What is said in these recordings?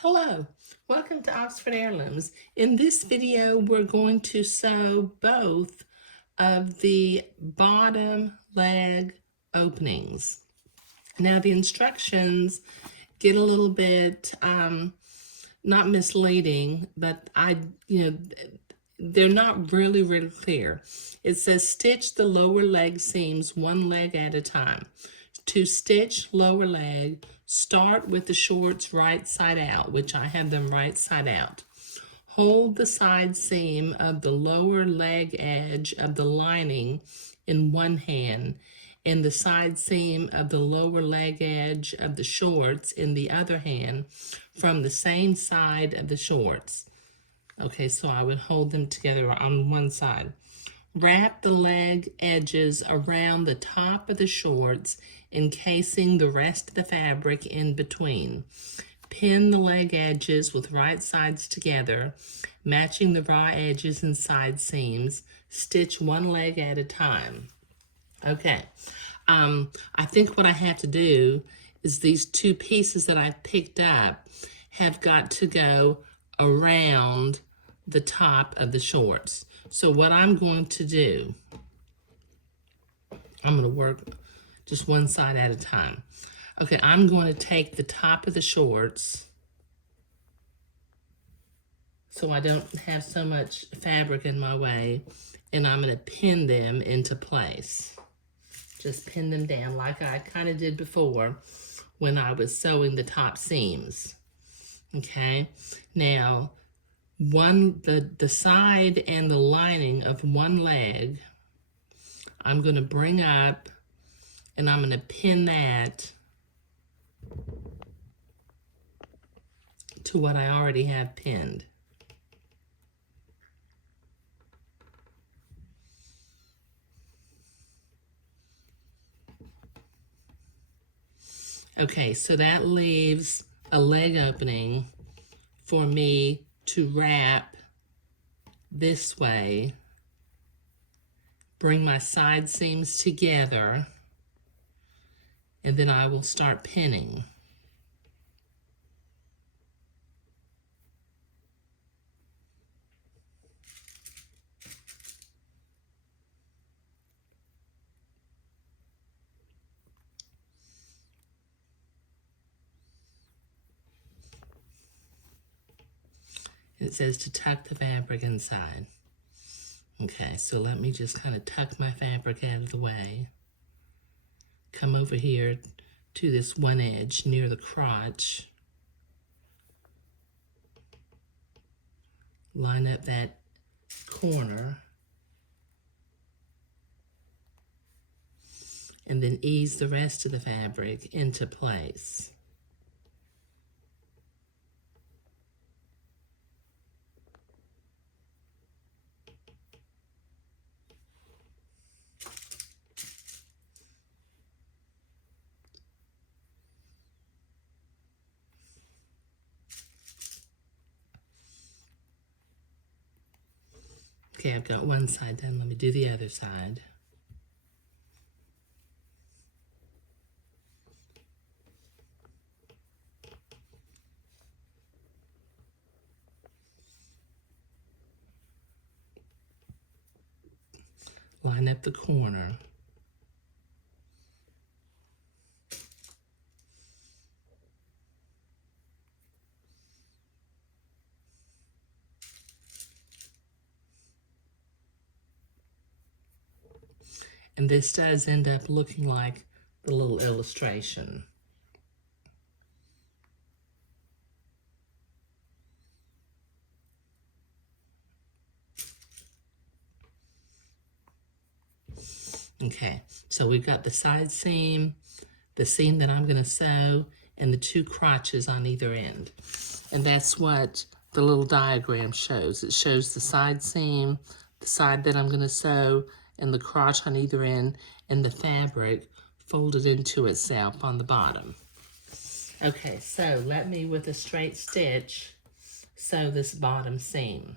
Hello, welcome to Oxford Heirlooms. In this video, we're going to sew both of the bottom leg openings. Now the instructions get a little bit not misleading, but they're not really clear. It says stitch the lower leg seams one leg at a time. To stitch lower leg, start with the shorts right side out, which I have them right side out. Hold the side seam of the lower leg edge of the lining in one hand and the side seam of the lower leg edge of the shorts in the other hand from the same side of the shorts. Okay, so I would hold them together on one side. Wrap the leg edges around the top of the shorts, encasing the rest of the fabric in between. Pin the leg edges with right sides together, matching the raw edges and side seams. Stitch one leg at a time. Okay, I think what I have to do is these two pieces that I picked up have got to go around the top of the shorts. So what I'm going to do, I'm going to work just one side at a time. Okay, I'm going to take the top of the shorts so I don't have so much fabric in my way, and I'm going to pin them into place. Just pin them down like I kind of did before when I was sewing the top seams. Okay, now the side and the lining of one leg, I'm going to bring up and I'm going to pin that to what I already have pinned. Okay, so that leaves a leg opening for me to wrap this way, bring my side seams together, and then I will start pinning. It says to tuck the fabric inside. Okay, so let me just kind of tuck my fabric out of the way. Come over here to this one edge near the crotch. Line up that corner. And then ease the rest of the fabric into place. Okay, I've got one side done. Let me do the other side. Line up the corner. And this does end up looking like the little illustration. Okay, so we've got the side seam, the seam that I'm going to sew, and the two crotches on either end. And that's what the little diagram shows. It shows the side seam, the side that I'm going to sew, and the crotch on either end, and the fabric folded into itself on the bottom. Okay, so let me, with a straight stitch, sew this bottom seam.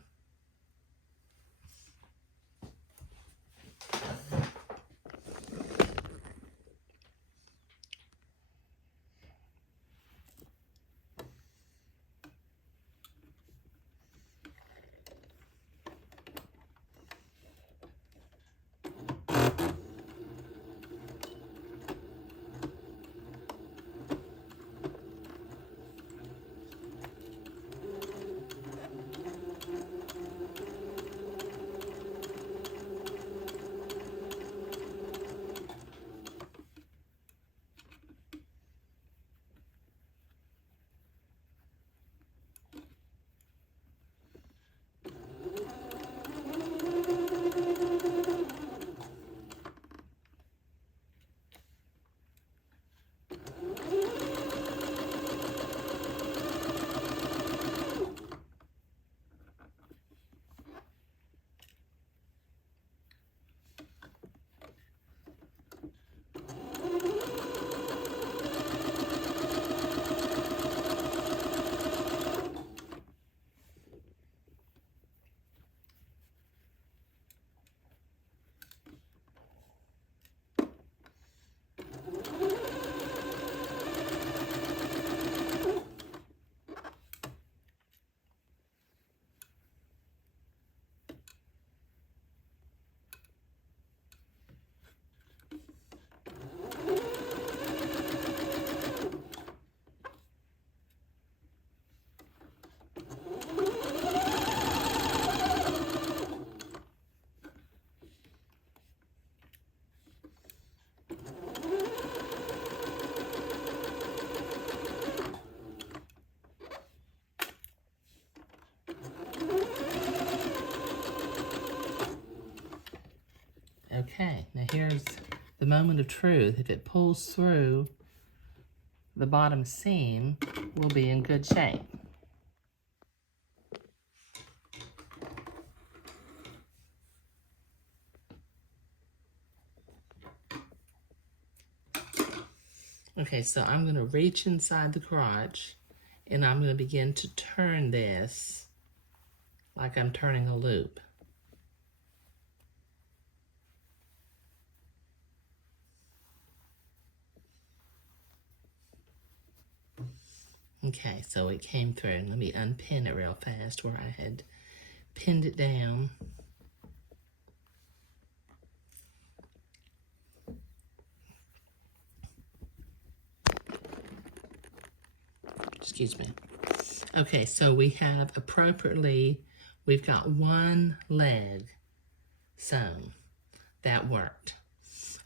Okay, now here's the moment of truth. If it pulls through the bottom seam, we'll be in good shape. Okay, so I'm going to reach inside the crotch and I'm going to begin to turn this like I'm turning a loop. Okay, so it came through. Let me unpin it real fast where I had pinned it down. Excuse me. Okay, so we have appropriately, we've got one leg sewn. That worked.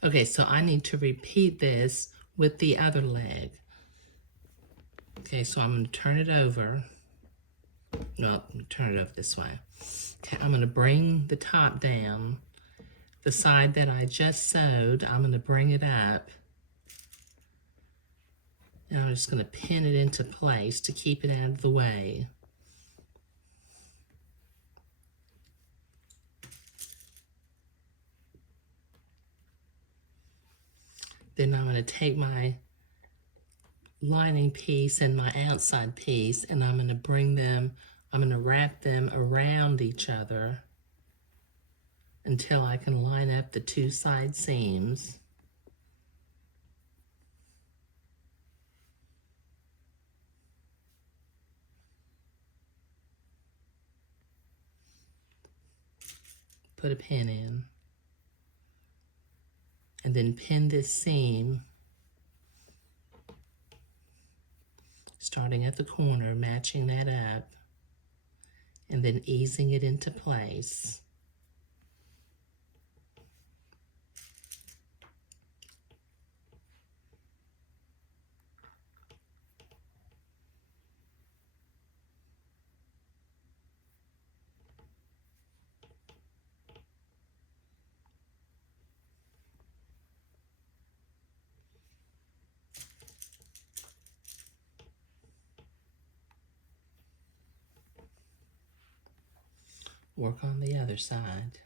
Okay, so I need to repeat this with the other leg. Okay, so I'm going to turn it over. No, turn it over this way. Okay, I'm going to bring the top down. The side that I just sewed, I'm going to bring it up. And I'm just going to pin it into place to keep it out of the way. Then I'm going to take my lining piece and my outside piece and I'm going to bring them, I'm going to wrap them around each other until I can line up the two side seams. Put a pin in. And then pin this seam, starting at the corner, matching that up, and then easing it into place. Work on the other side.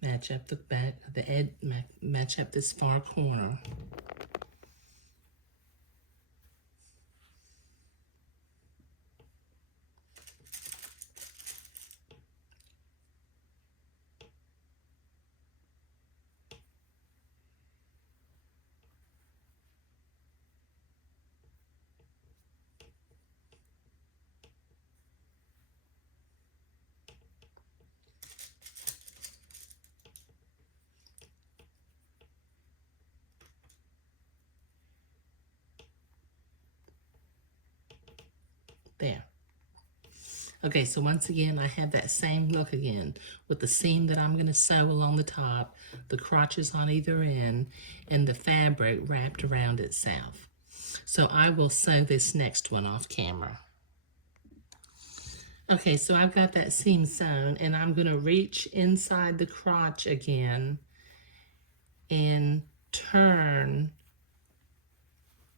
Match up the back, the edge, match up this far corner. There. Okay, so once again, I have that same look again with the seam that I'm going to sew along the top, the crotches on either end, and the fabric wrapped around itself. So I will sew this next one off camera. Okay, so I've got that seam sewn, and I'm going to reach inside the crotch again and turn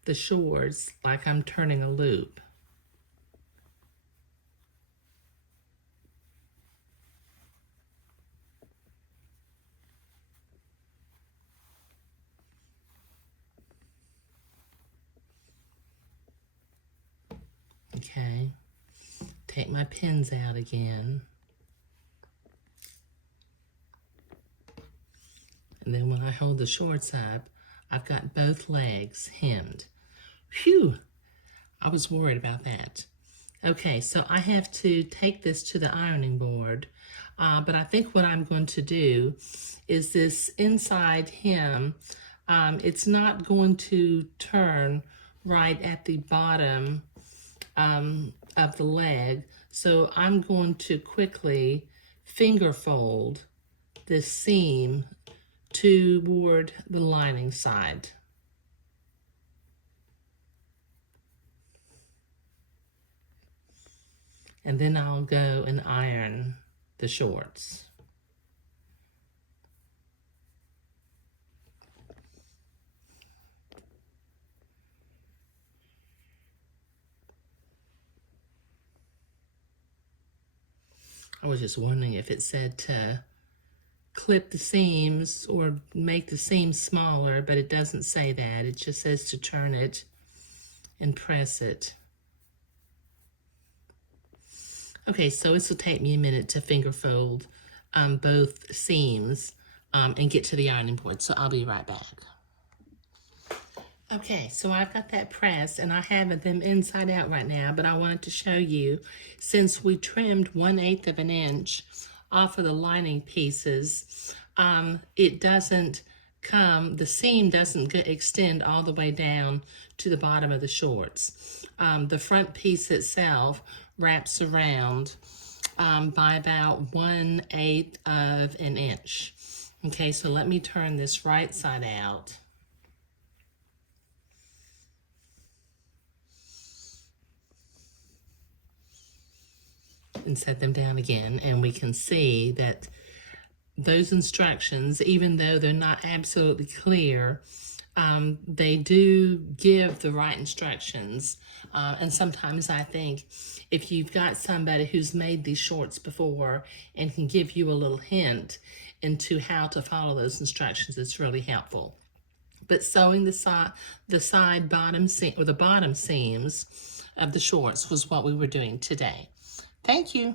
the shorts like I'm turning a loop. Okay, take my pins out again. And then when I hold the shorts up, I've got both legs hemmed. Phew, I was worried about that. Okay, so I have to take this to the ironing board, but I think what I'm going to do is this inside hem, it's not going to turn right at the bottom of the leg, so I'm going to quickly finger fold this seam toward the lining side. And then I'll go and iron the shorts. I was just wondering if it said to clip the seams or make the seams smaller, but it doesn't say that. It just says to turn it and press it. Okay, so this will take me a minute to finger fold both seams and get to the ironing board, so I'll be right back. Okay, so I've got that pressed and I have them inside out right now, but I wanted to show you, since we trimmed 1/8 of an inch off of the lining pieces, it doesn't come, the seam doesn't extend all the way down to the bottom of the shorts. The front piece itself wraps around by about 1/8 of an inch. Okay, so let me turn this right side out. And set them down again, and we can see that those instructions, even though they're not absolutely clear, they do give the right instructions. And sometimes I think if you've got somebody who's made these shorts before and can give you a little hint into how to follow those instructions, it's really helpful. But sewing the side bottom seam, or the bottom seams of the shorts was what we were doing today. Thank you.